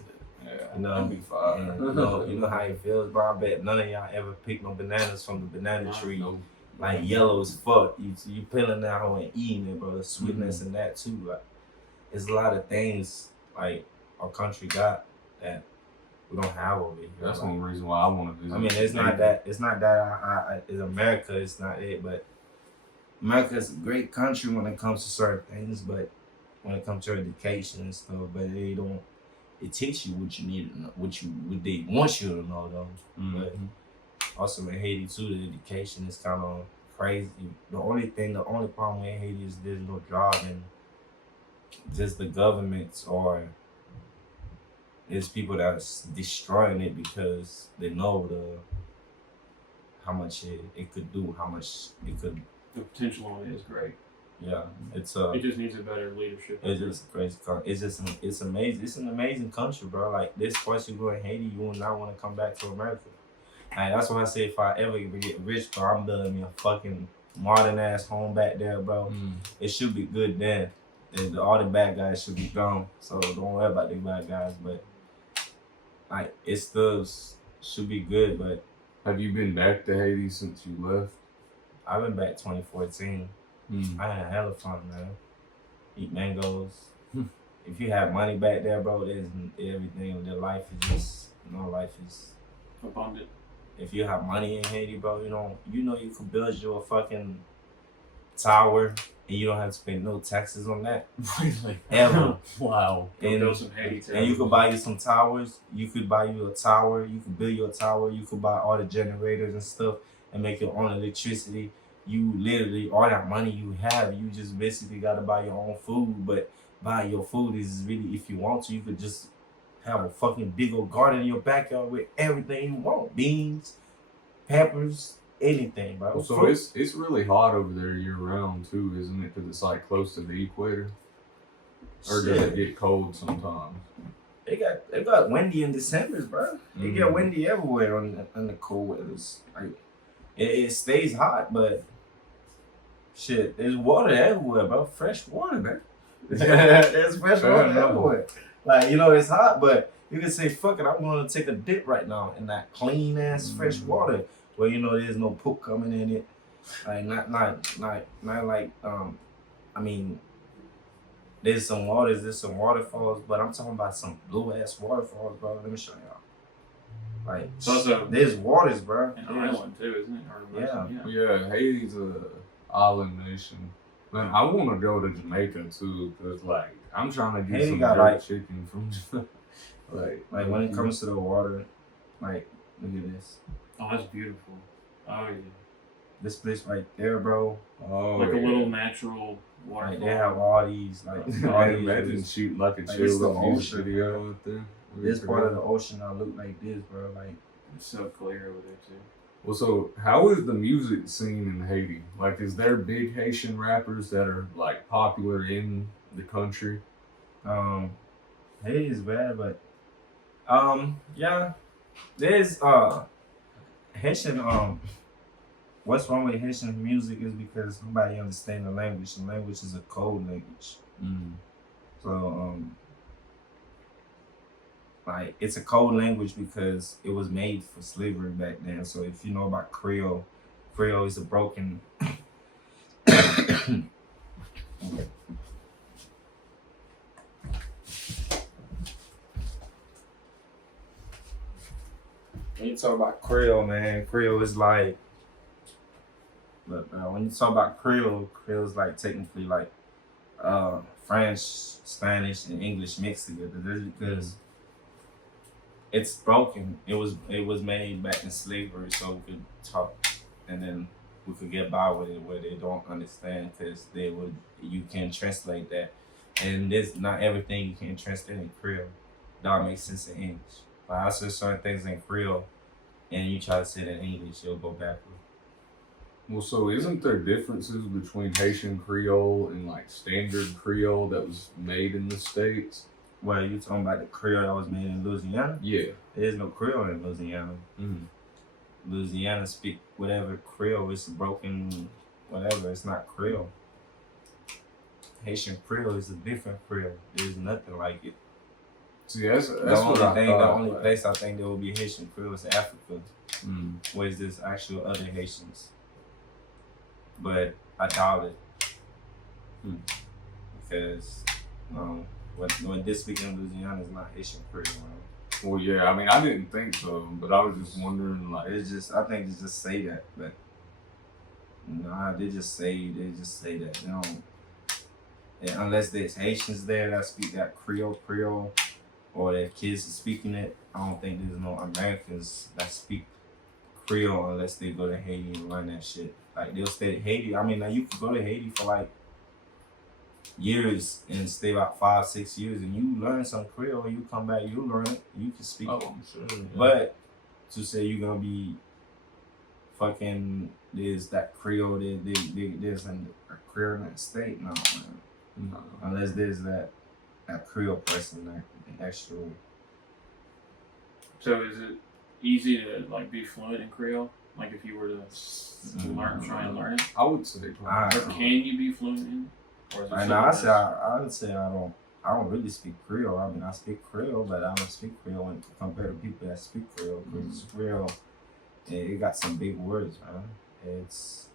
Yeah, You know, that'd be fire. and you know how it feels, bro. I bet none of y'all ever picked no bananas from the banana tree. Nope. Like yellow as fuck. You peeling that hoe and eating it, bro. The sweetness in that too. Like, it's a lot of things like our country got that we don't have over here. That's like, one reason why I want to visit. I mean, it's not that it's America. It's not it, but America is a great country when it comes to certain things, but when it comes to education and stuff, but they don't. It teach you what you need to know, what they want you to know, though. But also in Haiti too, the education is kind of crazy. The only problem in Haiti is there's no job, and just the governments or there's people that's destroying it because they know how much it could do, how much it could. The potential on it is great. Yeah, It just needs a better leadership. it's just crazy. It's amazing. It's an amazing country, bro. Like this place you go in Haiti, you will not want to come back to America. And that's why I say if I ever get rich, bro, I'm building me a fucking modern ass home back there, bro. It should be good then. And all the bad guys should be gone. So don't worry about the bad guys. But like it still should be good. But Have you been back to Haiti since you left? I've been back 2014. I had hella fun, man. Eat mangoes. If you have money back there, bro, there's everything. Their life is just, life is Abundant. If you have money in Haiti, bro, you can build you a fucking tower and you don't have to pay no taxes on that. Really? Ever. Wow. Go build some Haiti towers. And you could buy you some towers. You could buy you a tower. You could build you a tower. You could buy all the generators and stuff and make your own electricity. You literally, all that money you have, you just basically got to buy your own food. But buy your food is really, if you want to, you could just have a fucking big old garden in your backyard with everything you want. Beans, peppers, anything, bro. So it's really hot over there year round too, isn't it? Because it's like close to the equator. Or does it get cold sometimes? It got windy in December, bro. It get windy everywhere on the cold weathers. Like it stays hot, but shit, there's water everywhere, bro. Fresh water, man. There's fresh water everywhere. Like, it's hot, but you can say, fuck it, I'm gonna take a dip right now in that clean ass fresh water where there's no poop coming in it. Like not like I mean there's some waterfalls, but I'm talking about some blue ass waterfalls, bro. Let me show y'all. Like there's waters, bro. An island too, isn't it? Yeah, Haiti's a island nation. Man, I want to go to Jamaica too, cause like I'm trying to get Haiti some got, jerk like- chicken from like when it comes to the water, like look at this. Oh, that's beautiful. Oh yeah. this place right there, bro. Oh, like a yeah. little natural Like waterfall. they have all these like all I these imagine views. shooting like a Like, chill it's the little music ocean, video bro. out there. This part of the ocean I look like this, bro. Like It's so clear over there too. Well, so how is the music scene in Haiti? Like, is there big Haitian rappers that are like popular in the country? Haiti is bad, but yeah, there's Haitian what's wrong with Haitian music is because nobody understands the language. The language is a code language. So like it's a code language because it was made for slavery back then. So if you know about Creole, Creole is a broken when you talk about Creole, man, Creole is like, look, when you talk about Creole, Creole is like technically like French, Spanish, and English mixed together. That's because it's broken. It was made back in slavery, so we could talk, and then we could get by with it where they don't understand because you can translate that, and there's not everything you can translate in Creole. That makes sense in English. But I say certain things in Creole, and you try to say it in English, you'll go backward. Well, so isn't there differences between Haitian Creole and like standard Creole that was made in the States? Well, you talking about the Creole that was made in Louisiana? Yeah. There's no Creole in Louisiana. Louisiana speak whatever Creole is broken, whatever. It's not Creole. Haitian Creole is a different Creole. There's nothing like it. See, that's The what I only thought. the only place I think there will be Haitian Creole is Africa, where there's actual other Haitians. But I doubt it because when this speak in Louisiana is not Haitian Creole. Right? Well, yeah, I mean, I didn't think so, but I was just wondering, like, It's just I think they just say that, but nah, they just say that. You know, and unless there's Haitians there that speak that Creole, or their kids are speaking it, I don't think there's no Americans that speak Creole unless they go to Haiti and learn that shit. Like they'll stay in Haiti. I mean, now you could go to Haiti for like years and stay about 5-6 years, and you learn some Creole. You come back, you learn it. You can speak it. I'm sure. Yeah. But to say you're gonna be fucking there's that Creole, there's a Creole in that state, no, man. No. Unless there's that Creole person, that actual. So is it easy to like be fluent in Creole? Like if you were to try and learn it, I would say probably. or can you be fluent in? Or is it I know. I would say I don't really speak Creole. I mean, I speak Creole, but I don't speak Creole when compared to people that speak Creole. Because Creole, it got some big words, man. It's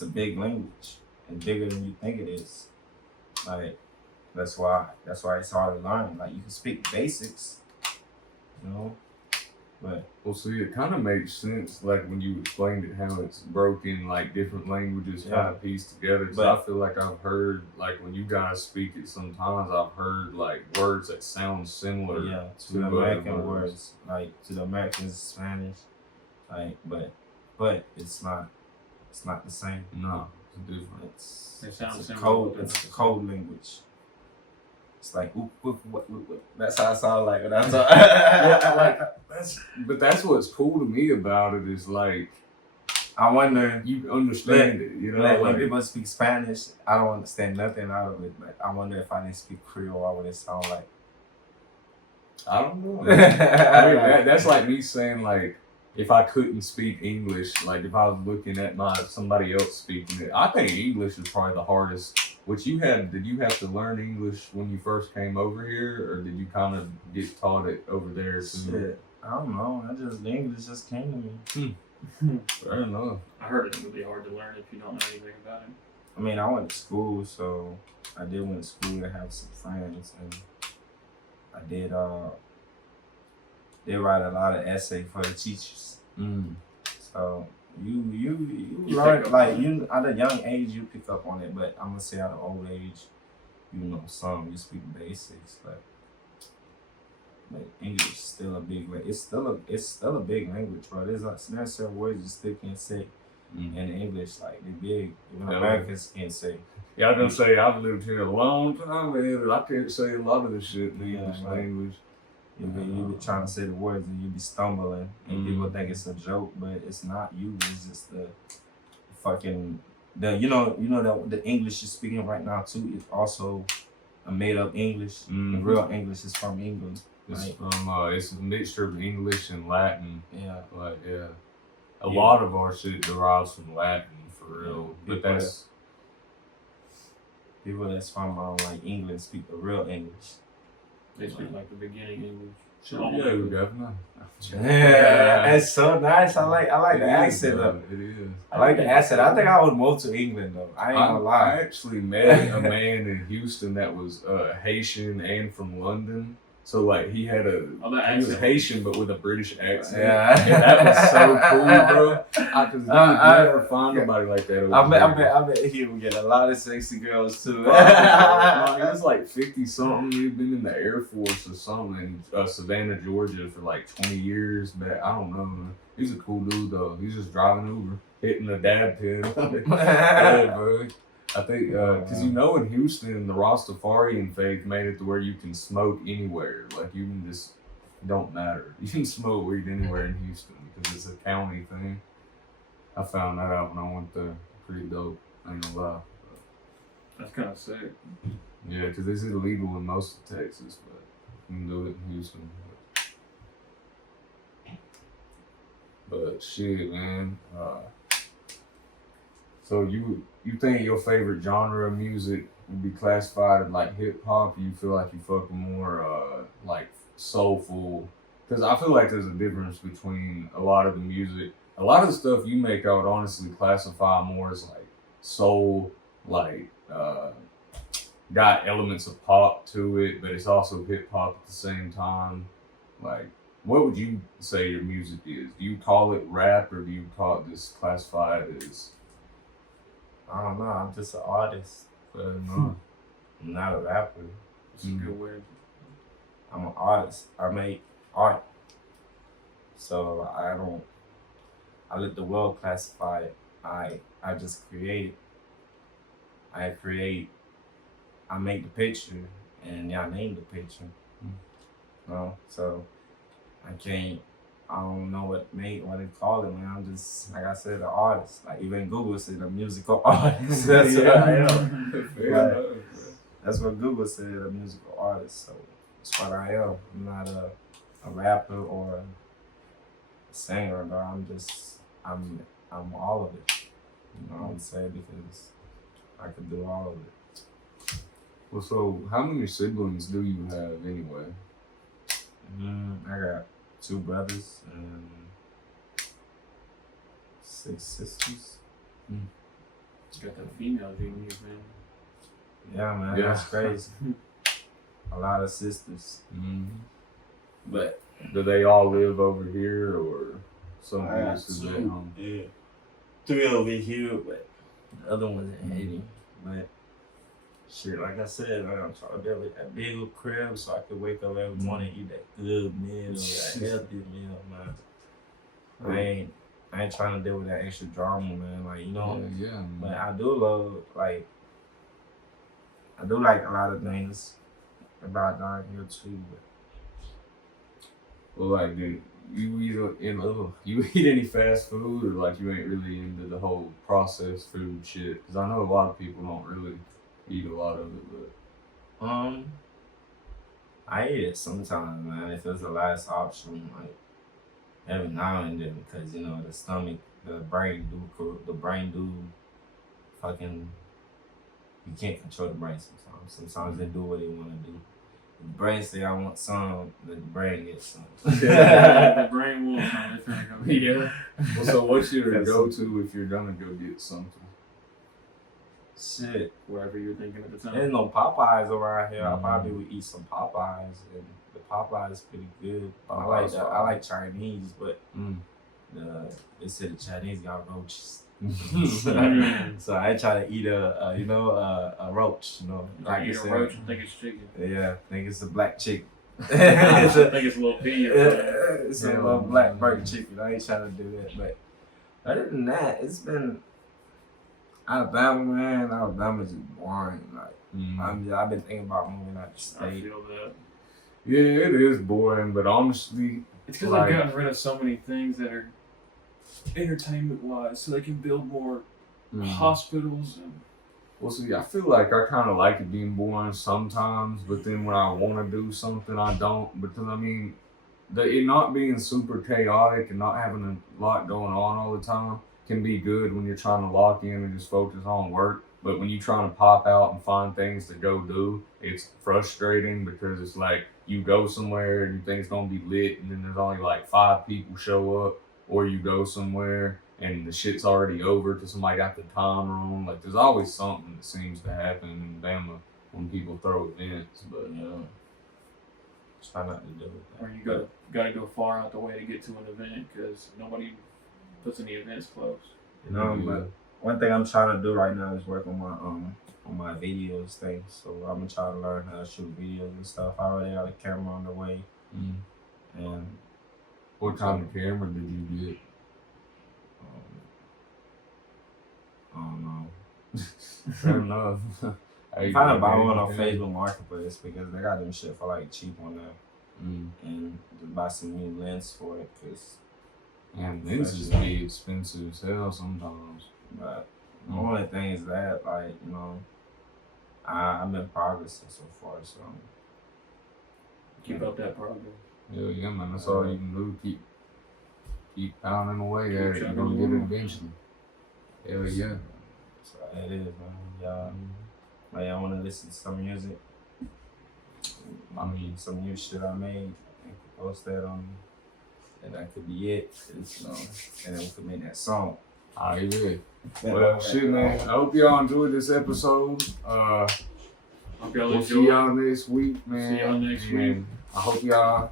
a big language and bigger than you think it is. Like that's why it's hard to learn. Like you can speak basics, you know, but Well, see, it kind of makes sense, like when you explained it, how it's broken, like different languages kind of pieced together. So I feel like I've heard, like when you guys speak it, sometimes I've heard like words that sound similar. yeah, to the American words, like to the Americans, Spanish, like but it's not the same. No, it's different. They sound It's a similar, code. but It's a not code language. It's like oop, whoop, what. That's how I sound like when I talk. But that's what's cool to me about it is like I wonder. you understand it, you know. Like when like- people speak Spanish, I don't understand nothing out of it. But I wonder if I didn't speak Creole, what would it sound like? I don't know. I mean, that's like me saying like if I couldn't speak English, like if I was looking at somebody else speaking it, I think English is probably the hardest. Did you have to learn English when you first came over here, or did you kind of get taught it over there too? Shit, I don't know. The English just came to me. Fair enough. I heard it's really hard to learn if you don't know anything about it. I mean, I went to school, so I did went to school to have some friends, and I did they write a lot of essay for the teachers. So you learn pick up like on you at a young age you pick up on it, but I'm gonna say at an old age, you know some, you speak basics, but English is still a big it's still a big language, bro. There's certain words you still can't say. in English, like they big. Even Yeah. Americans can't say. Yeah, I was gonna say I've lived here a long time, man. I can't say a lot of the shit in Yeah, English right. language. You be trying to say the words and you be stumbling, and people think it's a joke, but it's not you. It's just the fucking that the English you're speaking right now too is also a made up English. The real English is from England. It's Right? from it's a mixture of English and Latin. Yeah. Like a lot of our shit derives from Latin for real. But People that's people that's from like England speak the real English. They speak like the beginning English. yeah, we definitely. Yeah, it's so nice. I like the accent though. It is. I like the accent. I think I would move to England though. I ain't gonna I lie. actually met a man in Houston that was Haitian and from London. So like he had he was Haitian but with a British accent. Yeah. And that was so cool, bro. I could never find nobody like that. I bet he would get a lot of sexy girls too. He was like 50 something. He'd been in the Air Force or something in Savannah, Georgia for like 20 years. But I don't know, man. He's a cool dude though. He's just driving Uber, hitting the dab pin. Yeah, bro. I think because in Houston the Rastafarian faith made it to where you can smoke anywhere. Like you can just don't matter. You can smoke weed anywhere in Houston because it's a county thing. I found that out when I went there. Pretty dope. I ain't gonna lie. That's kind of sick. Yeah, because it's illegal in most of Texas, but you can do it in Houston. But shit, man. So you think your favorite genre of music would be classified as like hip hop? Or you feel like you fuck with more like soulful? Because I feel like there's a difference between a lot of the music. A lot of the stuff you make, I would honestly classify more as like soul, like got elements of pop to it, but it's also hip hop at the same time. Like, what would you say your music is? Do you call it rap or do you call it just classify it as? I don't know. I'm just an artist. No. I'm not a rapper. It's a good word. I'm an artist. I make art. So I let the world classify it. I just create it. I make the picture and y'all name the picture. So I don't know what they call it, man. I'm just, like I said, an artist. Like even Google said a musical artist. That's what I am. That's what Google said, a musical artist. So that's what I am. I'm not a rapper or a singer, but I'm all of it. You know what I'm saying? Because I could do all of it. Well, so how many siblings do you have anyway? I got 2 brothers and 6 sisters. You got the female gene in your family. Yeah, man, Yeah. that's crazy. A lot of sisters. But do they all live over here or some I got places at home? Yeah. 3 over here, but the other one's in Haiti. But shit, like I said, I'm trying to build that big little crib so I could wake up every morning and eat that good meal, that healthy meal, man. I ain't trying to deal with that extra drama, man. Like, you know, Yeah. but I do love, like, I do like a lot of things about down here too. But Well, like, dude, you eat any fast food or like you ain't really into the whole processed food shit? Because I know a lot of people don't really eat a lot of it, but I eat it sometimes, man. If it's the last option, like every now and then, because the stomach, the brain do fucking. You can't control the brain sometimes. Sometimes they do what they want to do. The brain say I want some, then the brain gets some. The brain will come. Yeah. Well, so what's your go-to if you're gonna go get something? Shit. Wherever you're thinking at the time. There's no Popeyes around here. I probably would eat some Popeyes, and the Popeyes is pretty good. I like that. I like Chinese, but they said the Chinese got roaches. So I try to eat a roach. Like eat a roach and think it's chicken. Yeah, think it's a black chicken. I think it's a little pea. It's a little black burger chicken. I ain't trying to do that, but Other than that, it's been Alabama, man. Alabama's just boring. Like, I've been thinking about moving out the I state. feel that. Yeah, it is boring, but honestly, It's because like, they've gotten rid of so many things that are entertainment wise, so they can build more hospitals and. well, see, I feel like I kind of like it being boring sometimes, but then when I want to do something, I don't. Because I mean, it not being super chaotic and not having a lot going on all the time can be good when you're trying to lock in and just focus on work. But when you're trying to pop out and find things to go do, it's frustrating because it's like you go somewhere and you think it's gonna be lit, and then there's only like 5 people show up, or you go somewhere and the shit's already over because somebody got the time wrong. Like there's always something that seems to happen in Bama when people throw events. But Try not to do it. Or you gotta go far out the way to get to an event because nobody puts any events close. You know, but one thing I'm trying to do right now is work on my videos thing. So I'm gonna try to learn how to shoot videos and stuff. I already got a camera on the way. And what kind of camera did you get? I don't know. Fair enough. I'm trying to buy one on Facebook Marketplace because they got them shit for like cheap on there. And to buy some new lens for it because lenses be expensive as hell sometimes. But the only thing is that, like, you know, I've been progressing so far, so keep up that progress. Yeah, man. That's all you can do. Keep pounding away at it. You're gonna get it eventually. Hell yeah. So it is, man. Y'all, like, I want to listen to some music. I mean, some new shit I made and post that on, and that could be it. You know, and then we could make that song. Alright, yeah. Well, shit, man. I hope y'all enjoyed this episode. Hope y'all We'll see y'all next week, man. See y'all next week. I hope y'all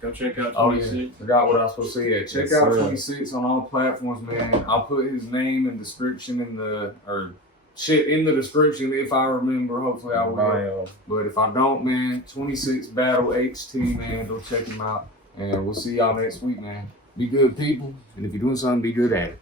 go check out 26. Oh yeah, forgot what I was supposed to say. Yeah, check out 26 on all platforms, man. I'll put his name and description in the description if I remember. Hopefully I will. But if I don't, man, 26battleht, man. Go check him out, and we'll see y'all next week, man. Be good, people, and if you're doing something, be good at it.